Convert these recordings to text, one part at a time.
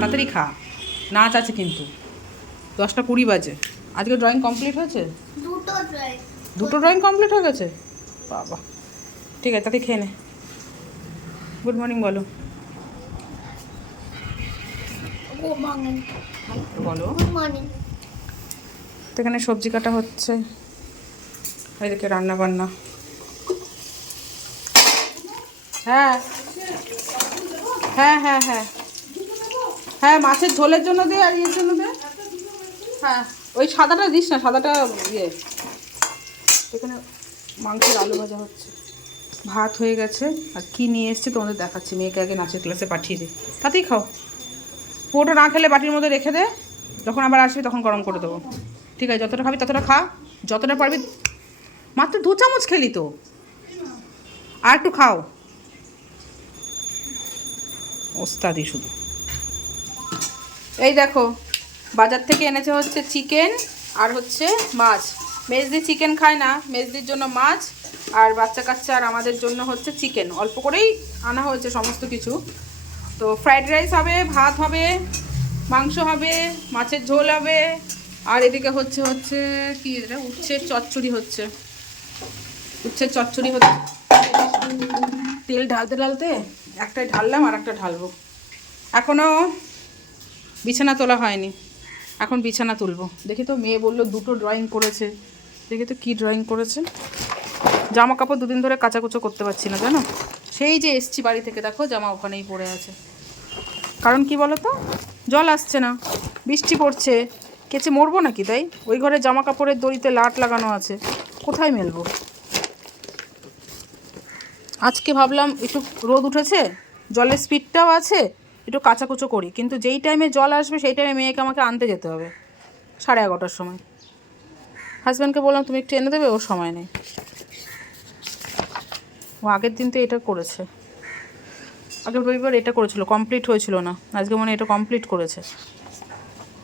তাড়াতাড়ি খা, নাচ আছে কিন্তু 10টা 20 বাজে। আজকে ড্রয়িং কমপ্লিট হয়েছে? দুটো ড্রয়িং কমপ্লিট হয়ে গেছে, বাবা। ঠিক আছে, তাতে খেয়ে নে। গুড মর্নিং বলো। বলো। তো এখানে সবজি কাটা হচ্ছে, এদিকে রান্না বান্না। হ্যাঁ হ্যাঁ হ্যাঁ হ্যাঁ হ্যাঁ, মাছের ঝোলের জন্য দে আর ইয়ের জন্য দে। হ্যাঁ, ওই সাদাটা দিস না, সাদাটা ইয়ে। এখানে মাংসের আলু ভাজা হচ্ছে, ভাত হয়ে গেছে। আর কি নিয়ে এসছে তোমাদের দেখাচ্ছি। মেয়েকে আগে নাচের ক্লাসে পাঠিয়ে দিই, তাতেই খাও। পুরোটা না খেলে বাটির মধ্যে রেখে দে, যখন আবার আসবি তখন গরম করে দেবো। ঠিক আছে, যতটা খাবি ততটা খা, যতটা পারবি। মাত্র 2 চামচ খেলি তো, আর একটু খাও। ওস্তাদি শুধু। এই দেখো, বাজার থেকে এনেছে হচ্ছে চিকেন আর হচ্ছে মাছ। মেজদি চিকেন খায় না, মেজদির জন্য মাছ, আর বাচ্চা কাচ্চা আর আমাদের জন্য হচ্ছে চিকেন। অল্প করেই আনা হয়েছে সমস্ত কিছু। তো ফ্রাইড রাইস হবে, ভাত হবে, মাংস হবে, মাছের ঝোল হবে, আর এদিকে হচ্ছে কি এটা, উচ্ছের চচ্চড়ি হচ্ছে। উচ্ছের চচ্চড়ি হচ্ছে। তেল ঢালতে ঢালতে একটাই ঢাললাম, আর একটা ঢালবো। এখনও বিছানা তোলা হয়নি, এখন বিছানা তুলবো। দেখি তো, মেয়ে বললো 2টো ড্রয়িং করেছে। দেখি তো কী ড্রয়িং করেছে। জামা কাপড় 2 দিন ধরে কাচাকুচো করতে পারছি না, জানো। সেই যে এসছি বাড়ি থেকে, দেখো জামা ওখানেই পড়ে আছে। কারণ কি বলো তো, জল আসছে না, বৃষ্টি পড়ছে, কেচে মরবো নাকি? তাই ওই ঘরে জামা কাপড়ের দড়িতে লাট লাগানো আছে, কোথায় মেলবো। আজকে ভাবলাম একটু রোদ উঠেছে, জলের স্পিডটাও আছে, একটু কাচাকুচো করি। কিন্তু যেই টাইমে জল আসবে সেই টাইমে মেয়েকে আমাকে আনতে যেতে হবে 11:30টার সময়। হাজব্যান্ডকে বললাম তুমি একটু এনে দেবে, ওর সময় নেই। ও আগের দিন তো এটা করেছে, আগের রবিবার এটা করেছিল, কমপ্লিট হয়েছিল না। আজকে মনে এটা কমপ্লিট করেছে,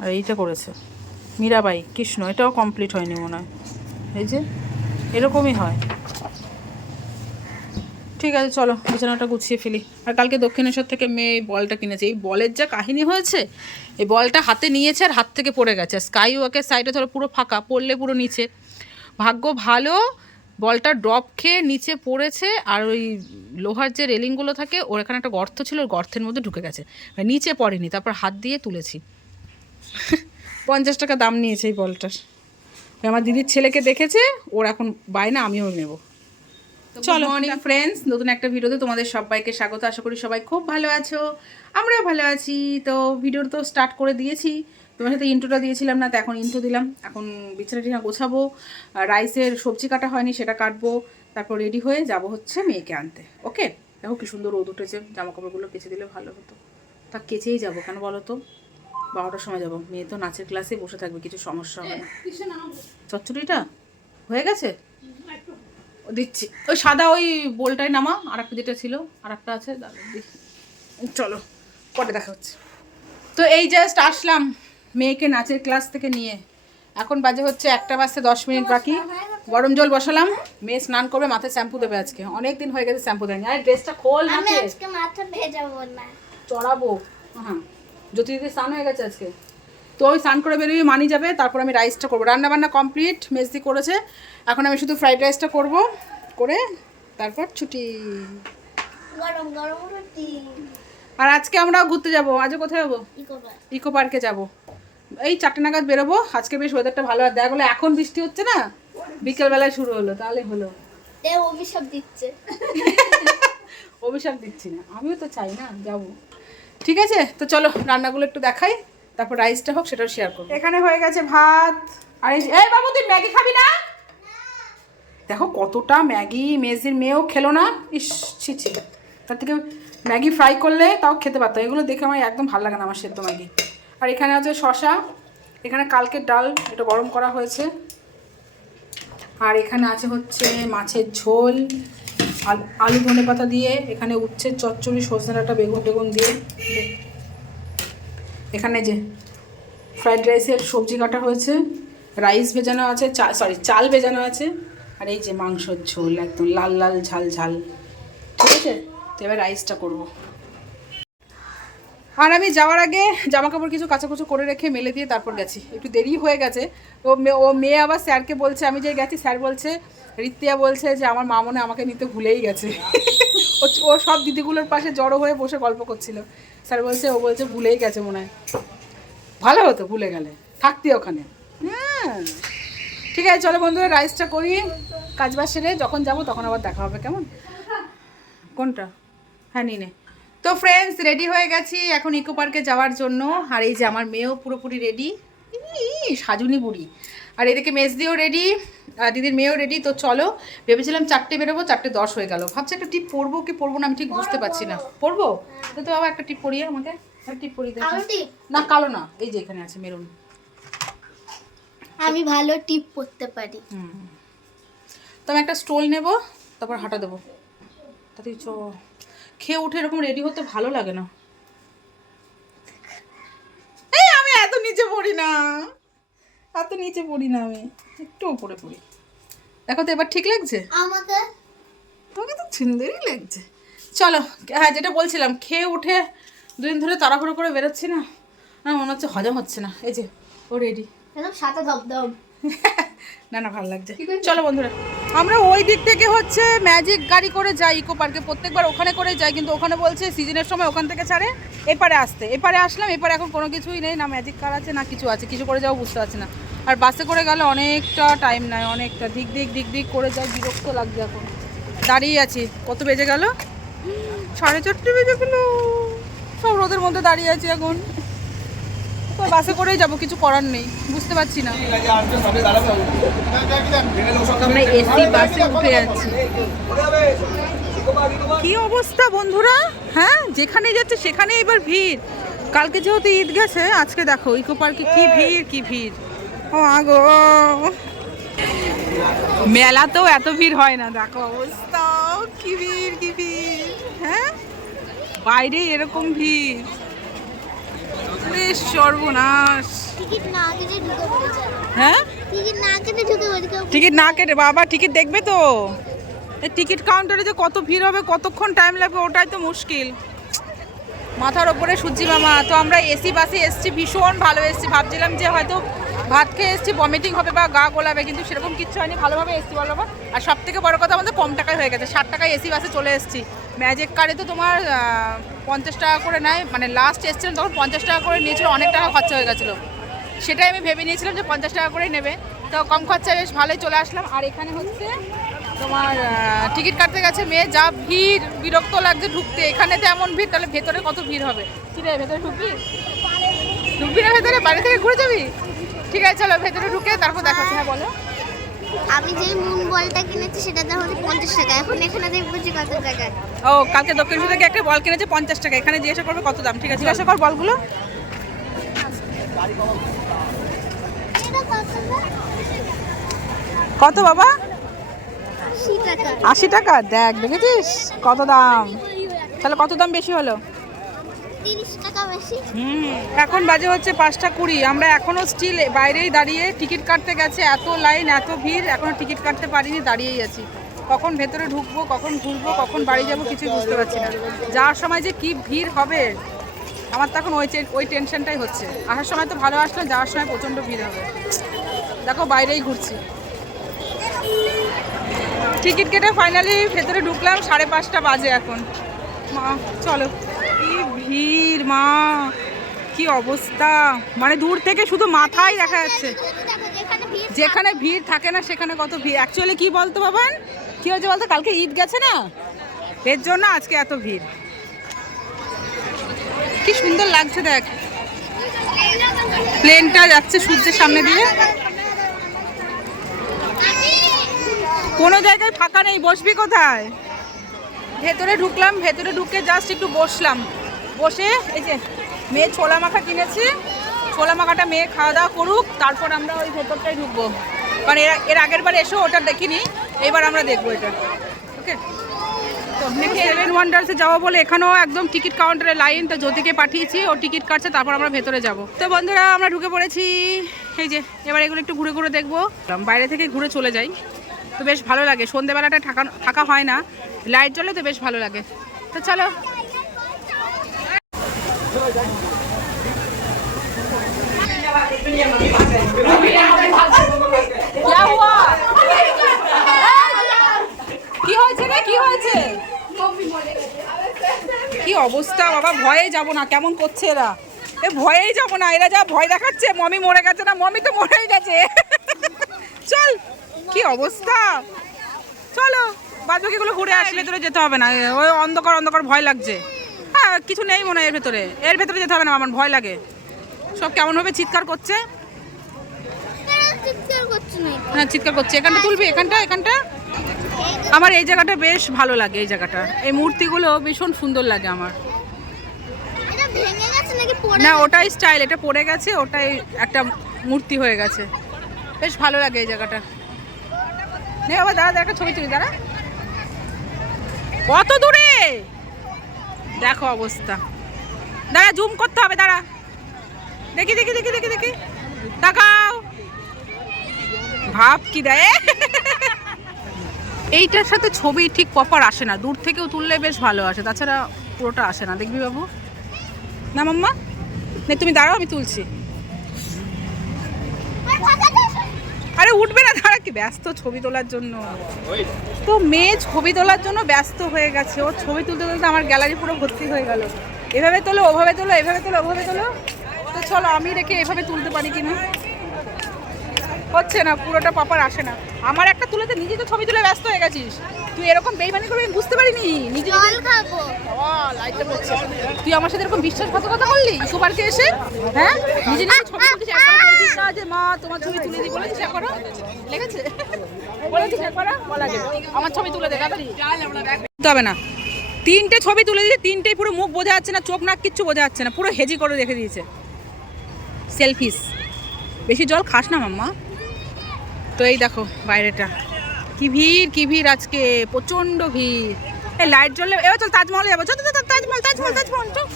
আর এইটা করেছে মীরাবাই কৃষ্ণ, এটাও কমপ্লিট হয়নি মনে হয়। এই যে এরকমই হয়। ঠিক আছে, চলো বিছানাটা গুছিয়ে ফেলি। আর কালকে দক্ষিণেশ্বর থেকে মেয়ে এই বলটা কিনেছে। এই বলের যা কাহিনী হয়েছে, এই বলটা হাতে নিয়েছে আর হাত থেকে পড়ে গেছে। স্কাই ওয়াকের সাইডে ধরো পুরো ফাঁকা, পড়লে পুরো নিচে। ভাগ্য ভালো, বলটা ড্রপ খেয়ে নিচে পড়েছে, আর ওই লোহার যে রেলিংগুলো থাকে ওর এখানে একটা গর্ত ছিল, ওর গর্তের মধ্যে ঢুকে গেছে, নিচে পড়েনি। তারপর হাত দিয়ে তুলেছি। 50 টাকা দাম নিয়েছে এই বলটার। আমার দিদির ছেলেকে দেখেছে, ওর এখন বায়না আমিও নেব। চলো মর্নিং ফ্রেন্ডস, নতুন একটা ভিডিওতে তোমাদের সবাইকে স্বাগত। আশা করি সবাই খুব ভালো আছো, আমরাও ভালো আছি। তো ভিডিও তো স্টার্ট করে দিয়েছি, তোমার সাথে ইন্ট্রোটা দিয়েছিলাম না, তো এখন ইন্ট্রো দিলাম। এখন বিছানা টিনা গোছাবো, রাইসের সবজি কাটা হয়নি, সেটা কাটবো। তারপর রেডি হয়ে যাব হচ্ছে মেয়েকে আনতে। ওকে, দেখো কি সুন্দর রোদ উঠেছে, জামা কাপড়গুলো কেচে দিলে ভালো হতো। তা কেচেই যাবো, কেন বলো তো, 12টার সময় যাবো। মেয়ে তো নাচের ক্লাসে বসে থাকবে, কিছু সমস্যা হবে না। চচ্চড়িটা হয়ে গেছে, দিচ্ছি। ওই সাদা ওই বোলটাই নামা, আর একটা যেটা ছিল আর একটা আছে, চলো পরে দেখা হচ্ছে। তো এই জাস্ট আসলাম মেয়েকে নাচের ক্লাস থেকে নিয়ে। এখন বাজে হচ্ছে 1টা বাজতে 10 মিনিট বাকি। গরম জল বসালাম, মেয়ে স্নান করবে, মাথায় শ্যাম্পু দেবে। আজকে অনেক দিন হয়ে গেছে শ্যাম্পু দেয়নি। আর ড্রেসটা খোল, আমি আজকে মাথা ভেজাবো না, চড়াবো। হ্যাঁ, জ্যোতি দিদি স্নান হয়ে গেছে আজকে। তো ওই স্নান করে বেরোবি, মানি যাবে। তারপর আমি রাইসটা করবো, রান্না বান্না কমপ্লিট, মেজদি করেছে। এখন আমি শুধু ফ্রাইড রাইসটা করবো, করে তারপর ছুটি। গরম গরম রুটি। আর আজকে আমরাও ঘুরতে যাবো। আজও কোথায় যাবো? ইকো পার্কে যাবো। এই 4টে নাগাদ বেরোবো। আজকে বেশ ওয়েদারটা ভালো। আর দেখা গেলো এখন বৃষ্টি হচ্ছে না, বিকেলবেলায় শুরু হলো, তাহলে হলো। অভিশাপ দিচ্ছে। অভিশাপ দিচ্ছি না, আমিও তো চাই না যাবো। ঠিক আছে, তো চলো রান্নাগুলো একটু দেখাই, তারপর রাইসটা হোক সেটাও শেয়ার করবো। এখানে হয়ে গেছে ভাত। আর এই বাবু, তুই ম্যাগি খাবি না? দেখো কতটা ম্যাগি, মেজির মেয়েও খেলো না। ইস ছি ছি, তার থেকে ম্যাগি ফ্রাই করলে তাও খেতে পারতাম। এগুলো দেখে আমার একদম ভালো লাগে না, আমার সেদ্ধ ম্যাগি। আর এখানে আছে শসা, এখানে কালকের ডাল, এটা গরম করা হয়েছে। আর এখানে আছে হচ্ছে মাছের ঝোল, আলু ধনে পাতা দিয়ে, এখানে উচ্ছের চচ্চড়ি, সজনে ডাঁটা, বেগুন টেগুন দিয়ে। এখানে যে ফ্রাইড রাইসের সবজি কাটা হয়েছে, রাইস ভেজানো আছে, চাল ভেজানো আছে। আর এই যে মাংসর ঝোল, একদম লাল লাল ঝাল ঝাল। ঠিক আছে, তো এবার রাইসটা করবো। আর আমি যাওয়ার আগে জামা কাপড় কিছু কাচাকুচো করে রেখে মেলে দিয়ে তারপর গেছি, একটু দেরি হয়ে গেছে। ও মেয়ে আবার স্যারকে বলছে, আমি যে গেছি স্যার বলছে, ঋত্বিয়া বলছে যে আমার মা মনে আমাকে নিতে ভুলেই গেছে। ও সব দিদিগুলোর পাশে জড়ো হয়ে বসে গল্প করছিল। স্যার বলছে, ও বলছে ভুলেই গেছে মনে হয়। ভালো হতো ভুলে গেলে, থাকতি ওখানে। হ্যাঁ ঠিক আছে, চলো বন্ধুরা রাইসটা করি, কাজ বাজ সেরে যখন যাবো তখন আবার দেখা হবে, কেমন? কোনটা? হ্যাঁ নিয়ে নে। তো ফ্রেন্ডস রেডি হয়ে গেছি এখন ইকো পার্কে যাওয়ার জন্য। আর এই যে আমার মেয়েও পুরোপুরি রেডি, সাজুনি বুড়ি। আর এদিকে মেজদিও রেডি, আর দিদির মেয়েও রেডি। তো চলো, ভেবেছিলাম 4টে বেরোবো, 4:10 হয়ে গেল। ভাবছি একটা টিপ পরবো কি পরবো না আমি ঠিক বুঝতে পারছি না। পরবো তো বাবা একটা টিপ পরিয়ে আমাকে, একটা টিপ পরিয়ে দেখ না। কালো না, এই যে এখানে আছে মেরুন। আমি ভালো টিপ পরতে পারি। তো আমি একটা স্টোল নেবো, তারপর হাঁটা দেবো। তাতে খেয়ে উঠে এরকম রেডি হতে ভালো লাগে না। এই আমি এত নিচে পড়ি না, এত নিচে পড়ি না, আমি একটু উপরে পড়ি। দেখো তো এবার ঠিক লাগছে আমাকে তো সুন্দরই লাগছে। চলো, হ্যাঁ যেটা বলছিলাম, খেয়ে উঠে দুদিন ধরে তাড়াহুড়ো করে বেরোচ্ছি না, আমার মনে হচ্ছে হজম হচ্ছে না। এই যে ও রেডি, একদম সাথে দবদব। না না ভালো লাগছে। চলো বন্ধুরা, আমরা ওই দিক থেকে হচ্ছে ম্যাজিক গাড়ি করে যাই ইকো পার্কে, প্রত্যেকবার ওখানে করে যাই, কিন্তু ওখানে বলছে সিজনের সময় ওখান থেকে ছাড়ে এপারে আসতে। এপারে আসলাম, এপারে এখন কোনো কিছুই নেই, না ম্যাজিক কার আছে না কিছু আছে, কিছু করে যাও বুঝতে পারছি না। আর বাসে করে গেলে অনেকটা টাইম নেয়, অনেকটা দিক দিক করে যায়, বিরক্ত লাগছে। এখন দাঁড়িয়ে আছি, কত বেজে গেল? 4:30 বেজে গেল, সব রোদের মধ্যে দাঁড়িয়ে আছি এখন। তো বাসে করেই যাবো, কিছু করার নেই, বুঝতে পারছি না। আমরা এসি বাসে উঠে যাচ্ছি। কি অবস্থা বন্ধুরা, হ্যাঁ যেখানে যাচ্ছে সেখানে এবার ভিড়। কালকে যেহেতু ঈদ গেছে, আজকে দেখো ইকো পার্কে কি ভিড়, কি ভিড়। ও আগো, মেলাতেও এত ভিড় হয় না, দেখো অবস্থা, কি ভিড় কি ভিড়। হ্যাঁ বাইরে এরকম ভিড়, সর্বনাশ। টিকিট না কেটে ঢুকে পড়েছে। হ্যাঁ টিকিট না কেটে ঢুকে পড়েছে। টিকিট না কেটে, বাবা টিকিট দেখবে তো, টিকিট কাউন্টারে যে কত ভিড় হবে, কতক্ষণ টাইম লাগবে, ওটাই তো মুশকিল। মাথার ওপরে সূর্যি মামা। তো আমরা এসি বাসে এসছি, ভীষণ ভালো এসছি। ভাবছিলাম যে হয়তো ভাত খেয়ে এসছি, ভমিটিং হবে বা গা গোলাবে, কিন্তু সেরকম কিচ্ছু হয়নি, ভালোভাবে এসছি বলো। আর সব থেকে বড় কথা, আমাদের কম টাকায় হয়ে গেছে, 60 টাকায় এসি বাসে চলে এসছি। ম্যাজিক কারে তো তোমার 50 টাকা করে নেয়, মানে লাস্ট এসছিলাম তখন 50 টাকা করে নিয়েছিল, অনেক টাকা খরচা হয়ে গেছিলো। সেটাই আমি ভেবে নিয়েছিলাম যে 50 টাকা করেই নেবে, তো কম খরচায় বেশ ভালোই চলে আসলাম। আর এখানে হচ্ছে তোমার টিকিট কাটতে গেছে মেয়ে, যা ভিড়, বিরক্ত লাগছে ঢুকতে। এখানে তো এমন ভিড়, তাহলে ভেতরে কত ভিড় হবে। ঠিক আছে ভেতরে ঢুকবি, ঢুকবি না ভেতরে, বাইরে থেকে ঘুরে যাবি? ঠিক আছে চলো ভেতরে ঢুকে তারপর দেখাচ্ছি। হ্যাঁ বলো। আমি যে মুন বলটা কিনেছি সেটা দাম হচ্ছে 50 টাকা, এখন এখানে দেখবো যে কত টাকা। ও কালকে দক্ষিণ থেকে একটা বল কিনেছে 50 টাকা, এখানে জিজ্ঞাসা করবে কত দাম। ঠিক আছে জিজ্ঞাসা কর বলগুলো। এটা কত? কত বাবা? 80 টাকা। 80 টাকা, দেখ দেখেছিস কত দাম। তাহলে কত দাম বেশি হলো? 30 টাকা বেশি। এখন বাজে হচ্ছে 5:20, আমরা এখনো স্টিল বাইরেই দাঁড়িয়ে, টিকিট কাটতে গেছে, এত লাইন এত ভিড়, এখনো টিকিট কাটতে পারিনি, দাঁড়িয়েই আছি। কখন ভেতরে ঢুকবো, কখন ঘুরবো, কখন বাড়ি যাবো কিছুই বুঝতে পারছি না। যাওয়ার সময় যে কি ভিড় হবে, আমার তো এখন ওই টেনশনটাই হচ্ছে। আসার সময় তো ভালো আসলাম, যাওয়ার সময় প্রচণ্ড ভিড় হবে। দেখো বাইরেই ঘুরছি। টিকিট কেটে ফাইনালি ভেতরে ঢুকলাম, 5:30 বাজে এখন। মা চলো, কি ভিড় মা, কি অবস্থা, মানে দূর থেকে শুধু মাথাই দেখা যাচ্ছে। যেখানে ভিড় থাকে না সেখানে কত ভিড়। অ্যাকচুয়ালি কি বলতো বাবান, কি হয়েছে বলতো, কালকে ঈদ গেছে না, এর জন্য আজকে এত ভিড়। কি সুন্দর লাগছে দেখ, প্লেনটা যাচ্ছে সূর্যের সামনে দিয়ে, কোনো জায়গায় ফাঁকা নেই, বসবি কোথায়? ভেতরে ঢুকলাম, ভেতরে ঢুকে জাস্ট একটু বসলাম, বসে এই যে মেয়ে ছোলা মাখা কিনেছি, ছোলা মাখাটা মেয়ে খাওয়া দাওয়া করুক, তারপর আমরা ওই ভেতরটাই ঢুকবো। কারণ এর আগের বার এসেও ওটা দেখিনি, এবার আমরা দেখবো এটা। ওকে, তো নেক্সট 7 ওয়ান্ডার্সে যাবো বলে এখানেও একদম টিকিট কাউন্টারে লাইন, তো জ্যোতিকে পাঠিয়েছি, ও টিকিট কাটছে, তারপর আমরা ভেতরে যাব। তো বন্ধুরা আমরা ঢুকে পড়েছি, এই যে এবার এগুলো একটু ঘুরে ঘুরে দেখবো, বাইরে থেকে ঘুরে চলে যাই, তো বেশ ভালো লাগে। সন্ধ্যেবেলাটা থাকা হয় না, লাইট জ্বলে তো বেশ ভালো লাগে। তো চলো, क्या हुआ? কি হয়েছে রে, কি হয়েছে? কি অবস্থা বাবা, ভয়ে যাব না, কেমন করছে এরা? ভয়েই যাব না, এরা যা ভয় দেখাচ্ছে। মমি মরে গেছে না, মমি তো মরেই গেছে। চল, কি অবস্থা, চলো বাদ বাকিগুলো ঘুরে আসি। ভেতরে যেতে হবে না, ওই অন্ধকার অন্ধকার ভয় লাগছে। হ্যাঁ, কিছু নেই মনে হয় এর ভেতরে যেতে হবে না, আমার ভয় লাগে। সব কেমন ভাবে চিৎকার করছে। হ্যাঁ চিৎকার করছে। এখানটা তুলবি, এখানটা। আমার এই জায়গাটা বেশ ভালো লাগে, এই জায়গাটা, এই মূর্তিগুলো ভীষণ সুন্দর লাগে আমার। না ওটাই স্টাইল, এটা পড়ে গেছে, ওটাই একটা মূর্তি হয়ে গেছে, বেশ ভালো লাগে এই জায়গাটা। নে বাবা দাঁড়া, একটা ছবি তুলি, দাঁড়া। কত দূরে দেখো অবস্থা, দাঁড়া জুম করতে হবে, দাঁড়া। দেখি তাকাও, ভাব কি দেয়। এইটার সাথে ছবি ঠিক প্রপার আসে না, দূর থেকেও তুললে বেশ ভালো আসে, তাছাড়া পুরোটা আসে না। দেখবি বাবু, না মাম্মা, নে তুমি দাঁড়াও, আমি তুলছি। আরে উঠবে না, দাঁড়া, কি ব্যস্ত ছবি তোলার জন্য। তো মেয়ে ছবি তোলার জন্য ব্যস্ত হয়ে গেছে, ওর ছবি তুলতে তুলতে আমার গ্যালারি পুরো ভর্তি হয়ে গেল। এভাবে তোলো, ওভাবে তোলো, এভাবে তোলো, ওভাবে তোলো। তো চলো আমি রেখে এভাবে তুলতে পারি কিনা, হচ্ছে না, পুরোটা প্রপার আসে না। আমার একটা তুলেতে নিজে তো ছবি তুলে ব্যস্ত হয়ে গেছিস, তুই এরকম বেইমানি করবি আমি বুঝতে পারিনি। নিজে লাইটটা পড়ছে, তুই আমার সাথে এরকম বিশ্বাসঘাতকতা করলি ইকো পার্কে এসে। হ্যাঁ, নিজে ছবি তুলছিস, একবার বলছিস না যে মা তোমার ছবি তুলে দিই, বলেছিস একবারও? লেগেছে, বলেছিস একবারও? বলা যাবে আমার ছবি তুলে দে, হবে না। 3টে ছবি তুলে দিয়েছে, 3টেই পুরো মুখ বোঝা যাচ্ছে না, চোখ নাক কিচ্ছু বোঝা যাচ্ছে না, পুরো হেজি করে রেখে দিয়েছে। সেলফিস, বেশি জল খাস না মাম্মা। তো এই দেখো বাইরেটা, কি ভিড় আজকে, প্রচন্ড ভিড়। এই লাইট জ্বললে এবার চল তাজমহলে যাবো, চল তাজমহল চল।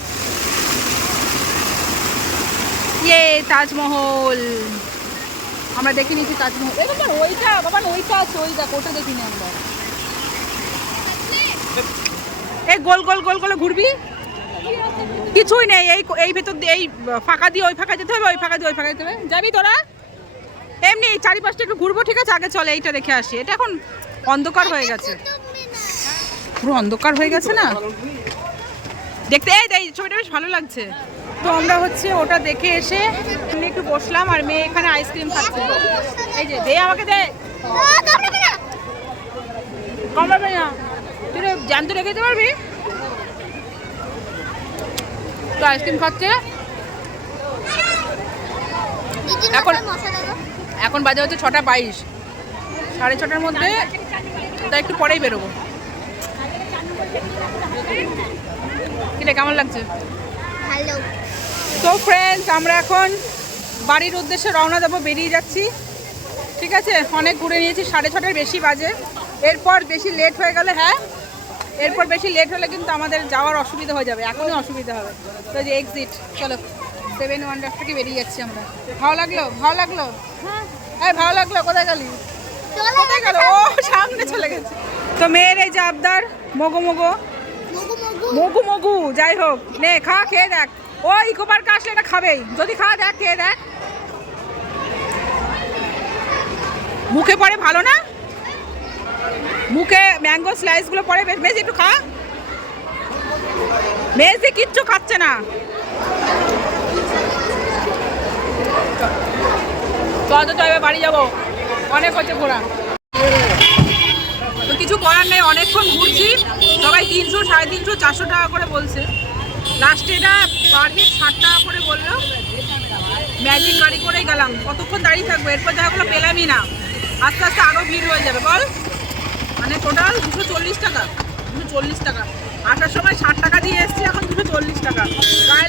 তাজমহল আমরা দেখে নিয়েছি, তাজমহল। ওইটা বাবা, ওইটা আছে, ওই দেখো, ওটা দেখিনি আমরা। এই গোল করে ঘুরবি, কিছুই নেই। এই ভেতর দিয়ে, এই ফাঁকা দিয়ে ওই ফাঁকা যেতে হবে, ওই ফাঁকা দিয়ে ওই ফাঁকা যেতে হবে। যাবি তোরা? এমনি চারিপাশটা একটু ঘুরবো, ঠিক আছে? আগে চলে এইটা দেখে আসি। এটা এখন অন্ধকার হয়ে গেছে, পুরো অন্ধকার হয়ে গেছে না দেখতে। এই ছবিটা বেশ ভালো লাগছে। তো আমরা ওটা দেখে এসে একটু বসলাম, আর মেয়ে এখানে আইসক্রিম খাচ্ছে। এই যে দে, আমাকে দে, কমাবে না, তুই জ্যান্ত রেখে দিতে পারবি। তো আইসক্রিম খাচ্ছে। এখন বাজে হচ্ছে 6:22, 6:30 মধ্যে, তা একটু পরেই বেরোবো। কিরে কেমন লাগছে? ভালো। তো ফ্রেন্ডস, আমরা এখন বাড়ির উদ্দেশ্যে রওনা দেবো, বেরিয়ে যাচ্ছি, ঠিক আছে? অনেক ঘুরে নিয়েছি, 6:30 বেশি বাজে। এরপর বেশি লেট হয়ে গেলে, হ্যাঁ এরপর বেশি লেট হলে কিন্তু আমাদের যাওয়ার অসুবিধা হয়ে যাবে, এখনই অসুবিধা হবে। তো যে এক্সিট, চলো 7 ওয়ান্ডার থেকে বেরিয়ে যাচ্ছি আমরা। ভালো লাগলো? হ্যাঁ ভালো লাগলো। কোথায় গেলি? কোথায় গেল? ও সামনে চলে গেছে। তো মেয়ের এই যে আবদার, মগু, যাই হোক, নে খা, খেয়ে দেখ। ও ইকো পার্কে আসলে এটা খাবেই, যদি খা, দেখ খেয়ে দেখ, মুখে পড়ে ভালো না, মুখে ম্যাঙ্গো স্লাইসগুলো পড়ে বেশ। মেজি একটু খা, মেজি কিচ্ছু খাচ্ছে না। চল এবার বাড়ি যাবো, অনেক হচ্ছে ঘোরা। তো কিছু করার নেই, অনেকক্ষণ ঘুরছি, সবাই 300, 350, 400 টাকা করে বলছে। লাস্টে এটা পার হেড 60 টাকা করে বললো। ম্যাজিক গাড়ি করেই গেলাম, কতক্ষণ দাঁড়িয়ে থাকবো? এরপর জায়গাগুলো পেলামই না, আস্তে আস্তে আরও ভিড় হয়ে যাবে বল। মানে টোটাল 240 টাকা, 240 টাকা। আসার সময় 60 টাকা দিয়ে এসছি, এখন 240 টাকা। গায়ে